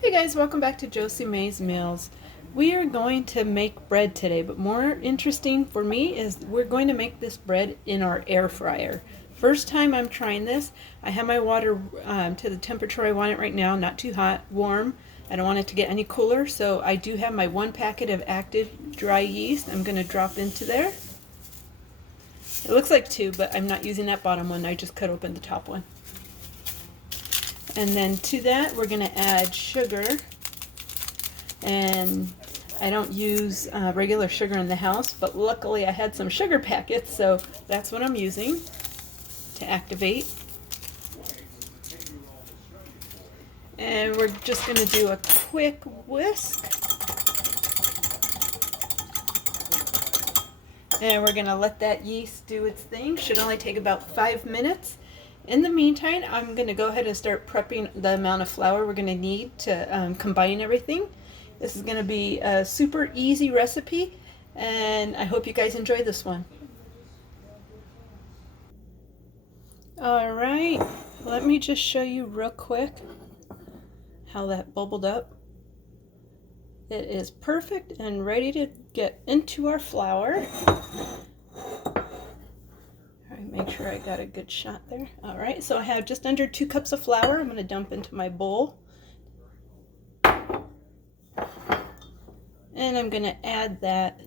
Hey guys, welcome back to Josie Mae's Meals. We are going to make bread today, but more interesting for me is we're going to make this bread in our air fryer. First time I'm trying this. I have my water to the temperature I want it right now, not too hot, warm. I don't want it to get any cooler, so I do have my 1 packet of active dry yeast. I'm going to drop into there. It looks like 2, but I'm not using that bottom one. I just cut open the top one. And then to that, we're going to add sugar. And I don't use regular sugar in the house, but luckily I had some sugar packets, so that's what I'm using to activate. And we're just going to do a quick whisk. And we're going to let that yeast do its thing. Should only take about 5 minutes. In the meantime, I'm going to go ahead and start prepping the amount of flour we're going to need to combine everything. This is going to be a super easy recipe, and I hope you guys enjoy this one. Alright, let me just show you real quick how that bubbled up. It is perfect and ready to get into our flour. Make sure I got a good shot there. All right, so I have just under 2 cups of flour. I'm going to dump into my bowl. And I'm going to add that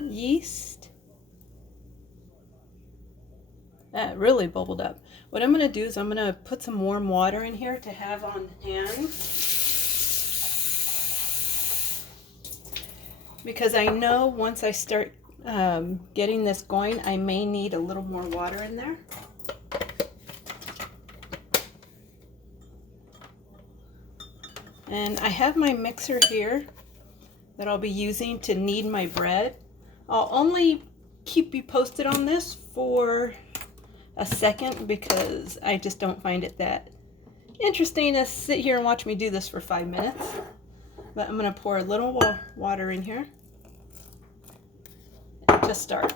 yeast. That really bubbled up. What I'm going to do is I'm going to put some warm water in here to have on hand. Because I know once I start getting this going, I may need a little more water in there. And I have my mixer here that I'll be using to knead my bread. I'll only keep you posted on this for a second because I just don't find it that interesting to sit here and watch me do this for 5 minutes. But I'm going to pour a little water in here to start.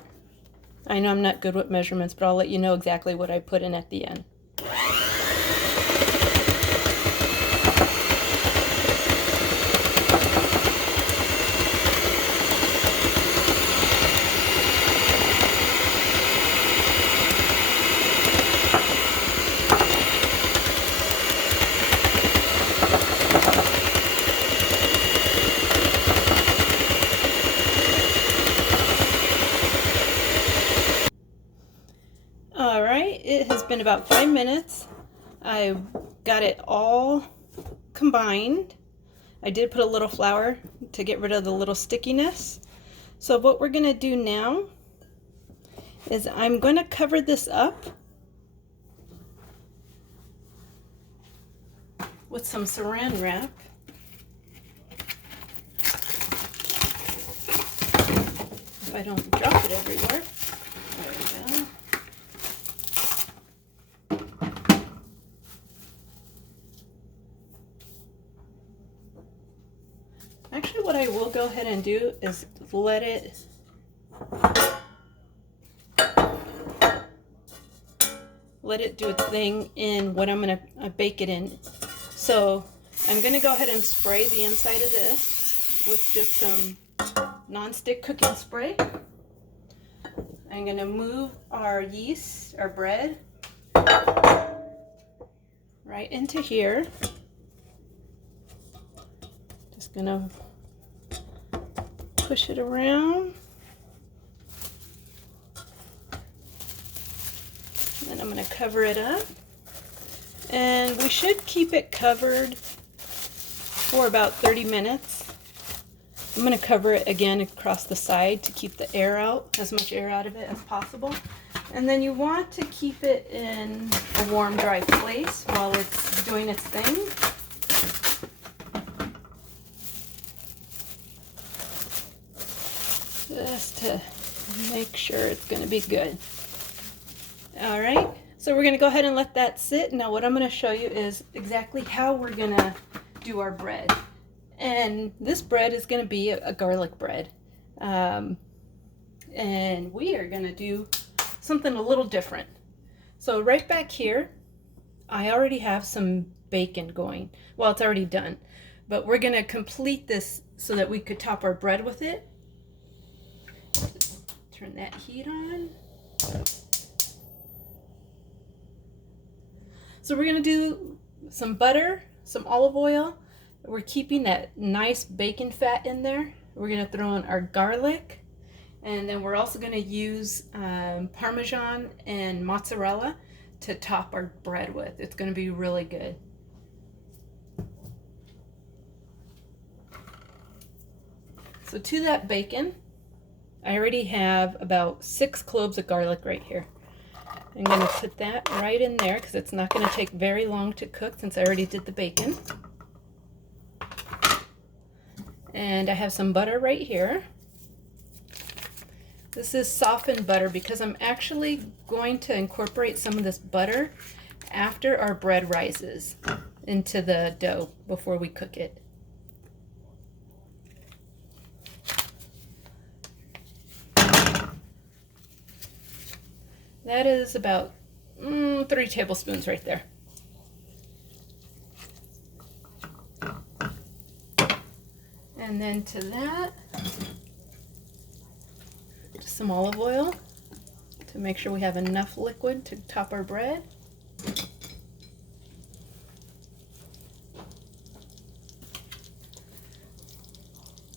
I know I'm not good with measurements, but I'll let you know exactly what I put in at the end. Alright, it has been about 5 minutes. I got it all combined. I did put a little flour to get rid of the little stickiness. So what we're going to do now is I'm going to cover this up with some saran wrap. If I don't drop it everywhere. There we go. Actually, what I will go ahead and do is let it do its thing in what I'm going to bake it in. So I'm going to go ahead and spray the inside of this with just some non-stick cooking spray. I'm going to move our yeast, our bread, right into here. Just going to push it around. Then I'm going to cover it up. And we should keep it covered for about 30 minutes. I'm going to cover it again across the side to keep the air out, as much air out of it as possible. And then you want to keep it in a warm, dry place while it's doing its thing. Just to make sure it's going to be good. All right, so we're going to go ahead and let that sit. Now what I'm going to show you is exactly how we're going to do our bread. And this bread is going to be a garlic bread. And we are going to do something a little different. So right back here, I already have some bacon going. Well, it's already done, but we're gonna complete this so that we could top our bread with it. Turn that heat on. So we're gonna do some butter, some olive oil. We're keeping that nice bacon fat in there. We're gonna throw in our garlic, and then we're also gonna use Parmesan and mozzarella to top our bread with. It's gonna be really good. So to that bacon, I already have about 6 cloves of garlic right here. I'm going to put that right in there because it's not going to take very long to cook since I already did the bacon. And I have some butter right here. This is softened butter because I'm actually going to incorporate some of this butter after our bread rises into the dough before we cook it. That is about 3 tablespoons right there. And then to that, just some olive oil to make sure we have enough liquid to top our bread.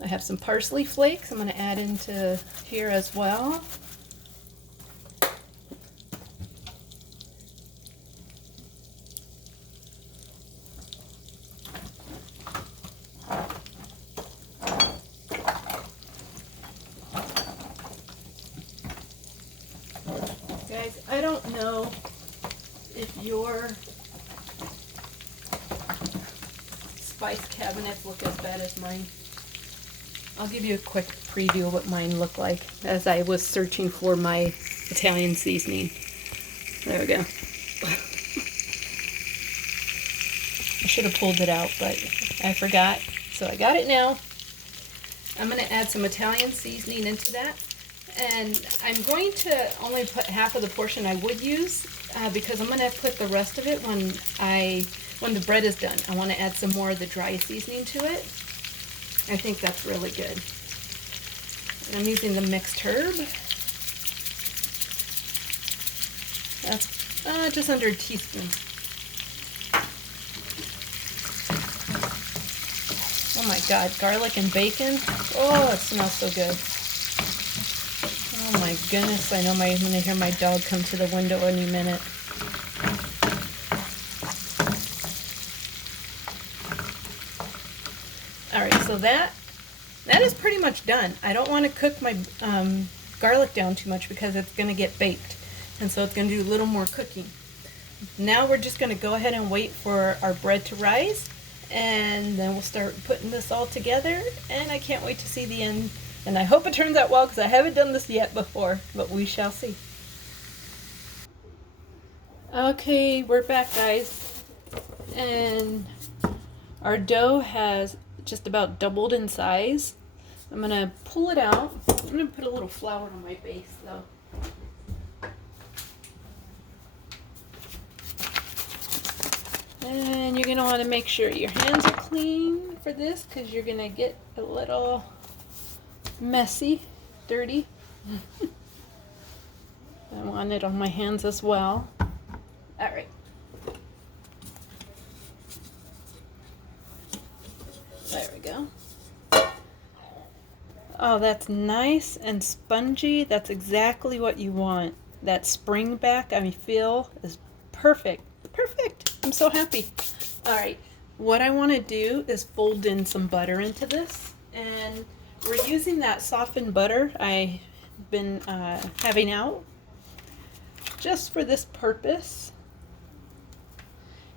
I have some parsley flakes I'm going to add into here as well. Guys, I don't know if your spice cabinets look as bad as mine. I'll give you a quick preview of what mine look like as I was searching for my Italian seasoning. There we go. I should have pulled it out, but I forgot. So I got it now. I'm going to add some Italian seasoning into that. And I'm going to only put half of the portion I would use because I'm going to put the rest of it when the bread is done. I want to add some more of the dry seasoning to it. I think that's really good. And I'm using the mixed herb. That's just under a teaspoon. Oh my God, garlic and bacon. Oh, it smells so good. Oh my goodness, I know I'm going to hear my dog come to the window any minute. Alright, so that is pretty much done. I don't want to cook my garlic down too much because it's going to get baked. And so it's going to do a little more cooking. Now we're just going to go ahead and wait for our bread to rise. And then we'll start putting this all together. And I can't wait to see the end. And I hope it turns out well because I haven't done this yet before. But we shall see. Okay, we're back, guys. And our dough has just about doubled in size. I'm going to pull it out. I'm going to put a little flour on my base though. And you're going to want to make sure your hands are clean for this because you're going to get a little messy, dirty. I want it on my hands as well. All right. There we go. Oh, that's nice and spongy. That's exactly what you want. That spring back I feel is perfect. Perfect. I'm so happy. All right. What I want to do is fold in some butter into this. And we're using that softened butter I've been having out just for this purpose.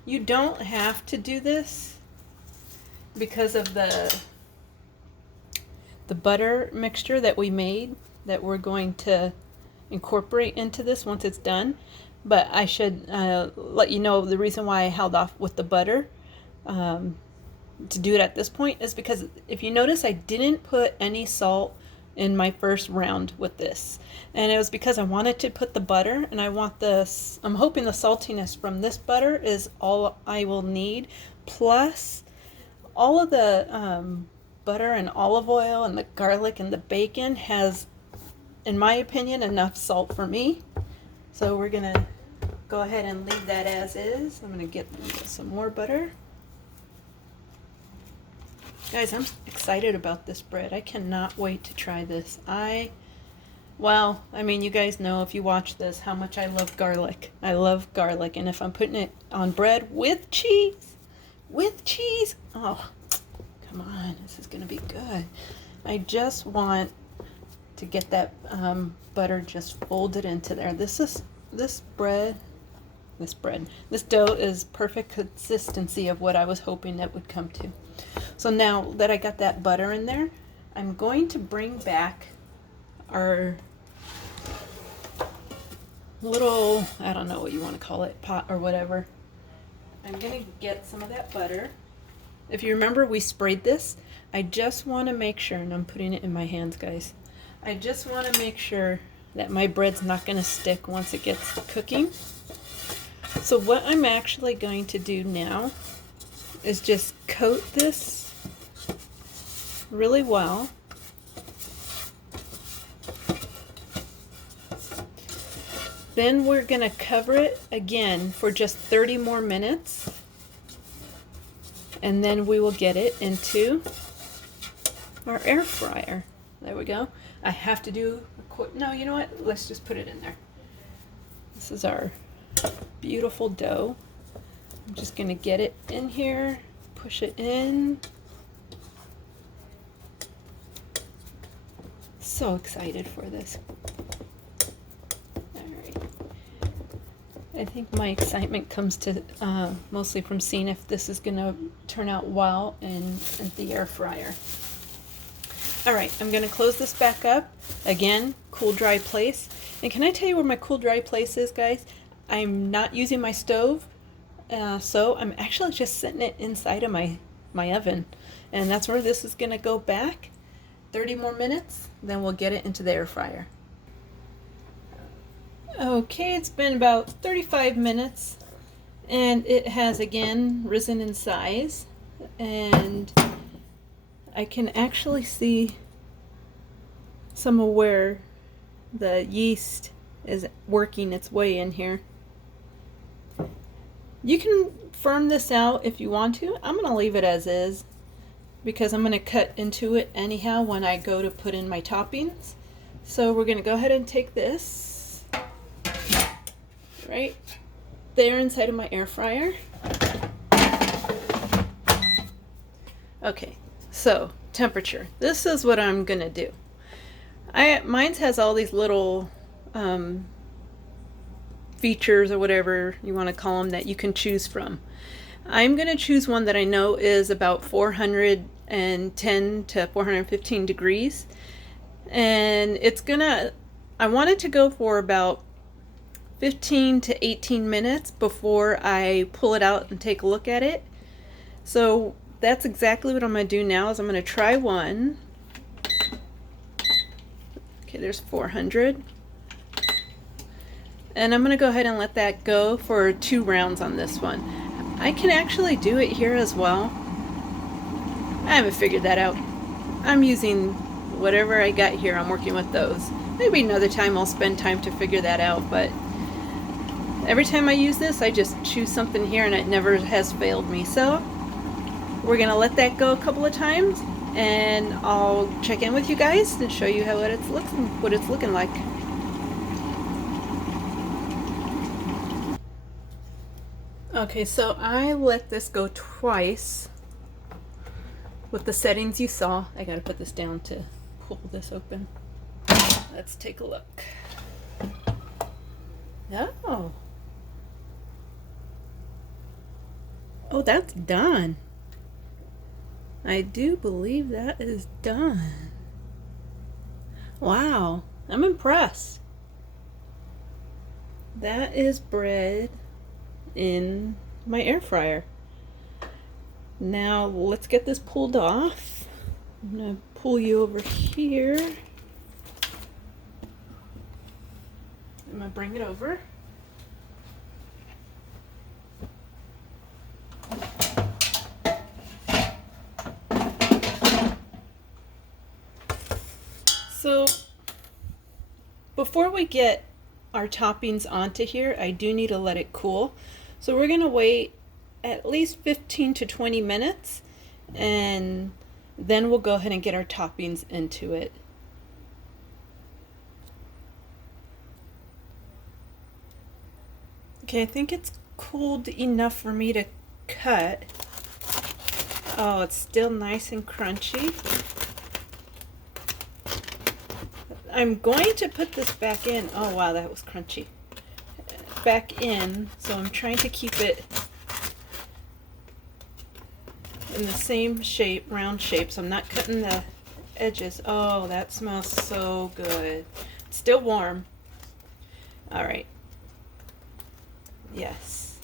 You don't have to do this because of the butter mixture that we made that we're going to incorporate into this once it's done. But I should let you know the reason why I held off with the butter to do it at this point is because if you notice I didn't put any salt in my first round with this. And it was because I wanted to put the butter, and I want this, I'm hoping the saltiness from this butter is all I will need, plus all of the butter and olive oil and the garlic and the bacon has, in my opinion, enough salt for me. So we're gonna go ahead and leave that as is. I'm gonna get some more butter. Guys, I'm excited about this bread. I cannot wait to try this. Well, I mean, you guys know if you watch this how much I love garlic. I love garlic, and if I'm putting it on bread with cheese, oh, come on, this is gonna be good. I just want to get that butter just folded into there. This dough is perfect consistency of what I was hoping it would come to. So now that I got that butter in there, I'm going to bring back our little, I don't know what you want to call it, pot or whatever. I'm going to get some of that butter. If you remember, we sprayed this. I just want to make sure, and I'm putting it in my hands, guys. I just want to make sure that my bread's not going to stick once it gets cooking. So what I'm actually going to do now is just coat this really well. Then we're going to cover it again for just 30 more minutes. And then we will get it into our air fryer. There we go. I have to do a quick, no, you know what? Let's just put it in there. This is our beautiful dough. I'm just going to get it in here, push it in. So excited for this. Alright. I think my excitement comes to mostly from seeing if this is going to turn out well in the air fryer. Alright, I'm going to close this back up. Again, cool dry place. And can I tell you where my cool dry place is, guys? I'm not using my stove, so I'm actually just setting it inside of my oven. And that's where this is going to go back. 30 more minutes, then we'll get it into the air fryer. Okay, it's been about 35 minutes, and it has again risen in size. And I can actually see some of where the yeast is working its way in here. You can firm this out if you want to. I'm going to leave it as is because I'm going to cut into it anyhow when I go to put in my toppings. So we're going to go ahead and take this right there inside of my air fryer. Okay, so temperature. This is what I'm going to do. Mine has all these little features or whatever you want to call them that you can choose from. I'm going to choose one that I know is about 410 to 415 degrees, and I want it to go for about 15 to 18 minutes before I pull it out and take a look at it. So that's exactly what I'm going to do now. Is I'm going to try one. Okay, there's 400. And I'm going to go ahead and let that go for 2 rounds on this one. I can actually do it here as well. I haven't figured that out. I'm using whatever I got here. I'm working with those. Maybe another time I'll spend time to figure that out, but every time I use this, I just choose something here and it never has failed me. So we're going to let that go a couple of times, and I'll check in with you guys and show you what it's looking like. Okay, so I let this go twice with the settings you saw. I gotta put this down to pull this open. Let's take a look. Oh, that's done. I do believe that is done. Wow, I'm impressed. That is bread in my air fryer. Now let's get this pulled off. I'm gonna pull you over here. I'm going to bring it over. So before we get our toppings onto here, I do need to let it cool. So we're going to wait at least 15 to 20 minutes, and then we'll go ahead and get our toppings into it. Okay, I think it's cooled enough for me to cut. Oh, it's still nice and crunchy. I'm going to put this back in. Oh wow, that was crunchy. Back in, so I'm trying to keep it in the same shape, round shape, so I'm not cutting the edges. Oh, that smells so good. It's still warm. All right. Yes.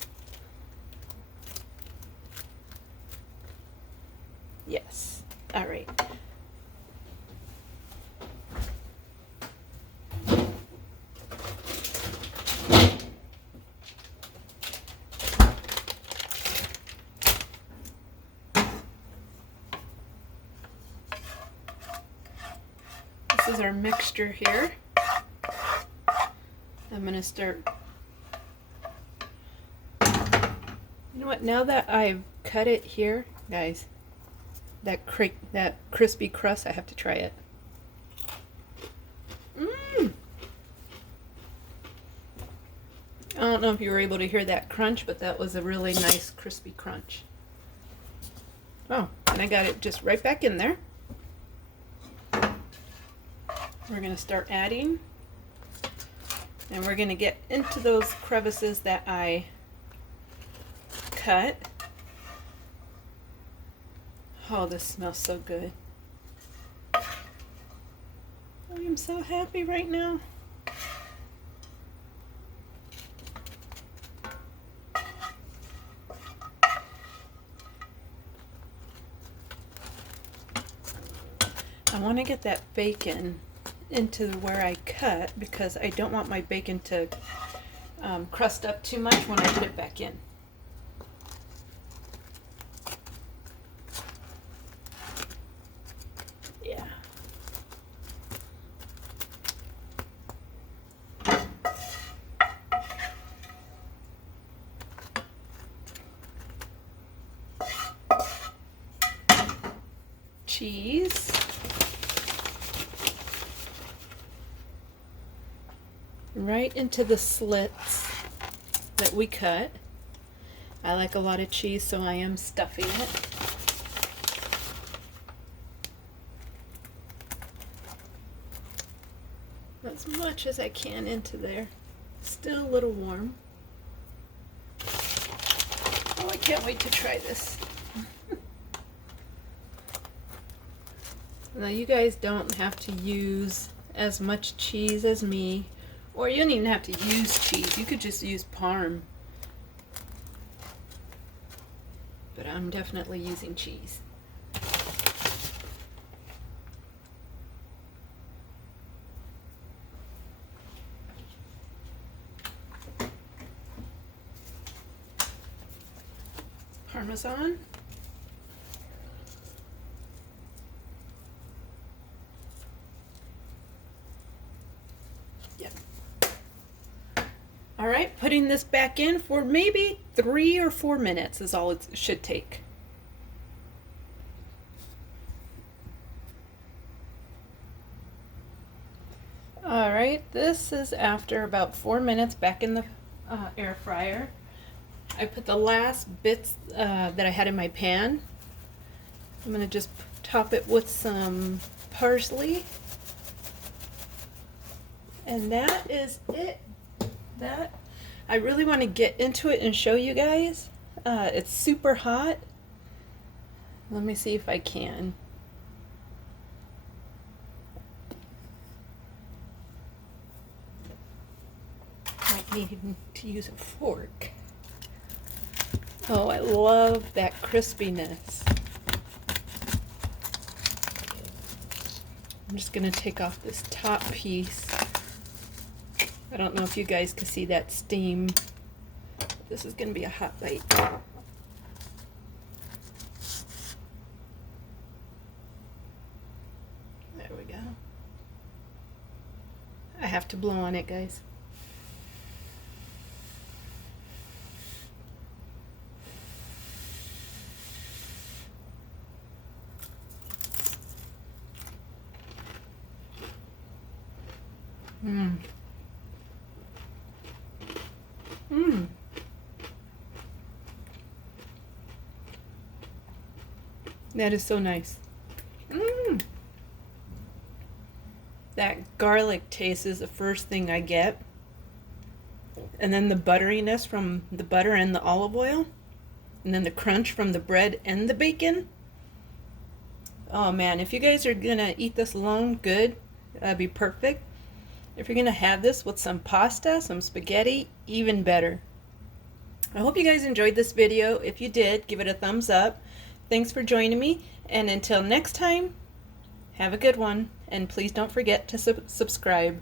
Yes. All right. This is our mixture here. I'm going to start. You know what? Now that I've cut it here, guys, that crispy crust, I have to try it. I don't know if you were able to hear that crunch, but that was a really nice crispy crunch. Oh, and I got it just right back in there. We're going to start adding, and we're going to get into those crevices that I cut. Oh, this smells so good. I am so happy right now. I want to get that bacon into where I cut because I don't want my bacon to crust up too much when I put it back in. Yeah. Cheese. Right into the slits that we cut. I like a lot of cheese, so I am stuffing it. As much as I can into there. Still a little warm. Oh, I can't wait to try this. Now you guys don't have to use as much cheese as me, or you don't even have to use cheese. You could just use parm. But I'm definitely using cheese. Parmesan. Yep. All right, putting this back in for maybe 3 or 4 minutes is all it should take. All right, this is after about 4 minutes back in the air fryer. I put the last bits that I had in my pan. I'm going to just top it with some parsley. And that is it. That I really want to get into it and show you guys. It's super hot. Let me see if I can. Might need to use a fork. Oh, I love that crispiness. I'm just going to take off this top piece. I don't know if you guys can see that steam. This is going to be a hot bite. There we go. I have to blow on it, guys. Mmm. Mmm. That is so nice. Mmm. That garlic taste is the first thing I get. And then the butteriness from the butter and the olive oil. And then the crunch from the bread and the bacon. Oh man, if you guys are gonna eat this alone, good. That'd be perfect. If you're gonna have this with some pasta, some spaghetti, even better. I hope you guys enjoyed this video. If you did, give it a thumbs up. Thanks for joining me, and until next time, have a good one, and please don't forget to subscribe.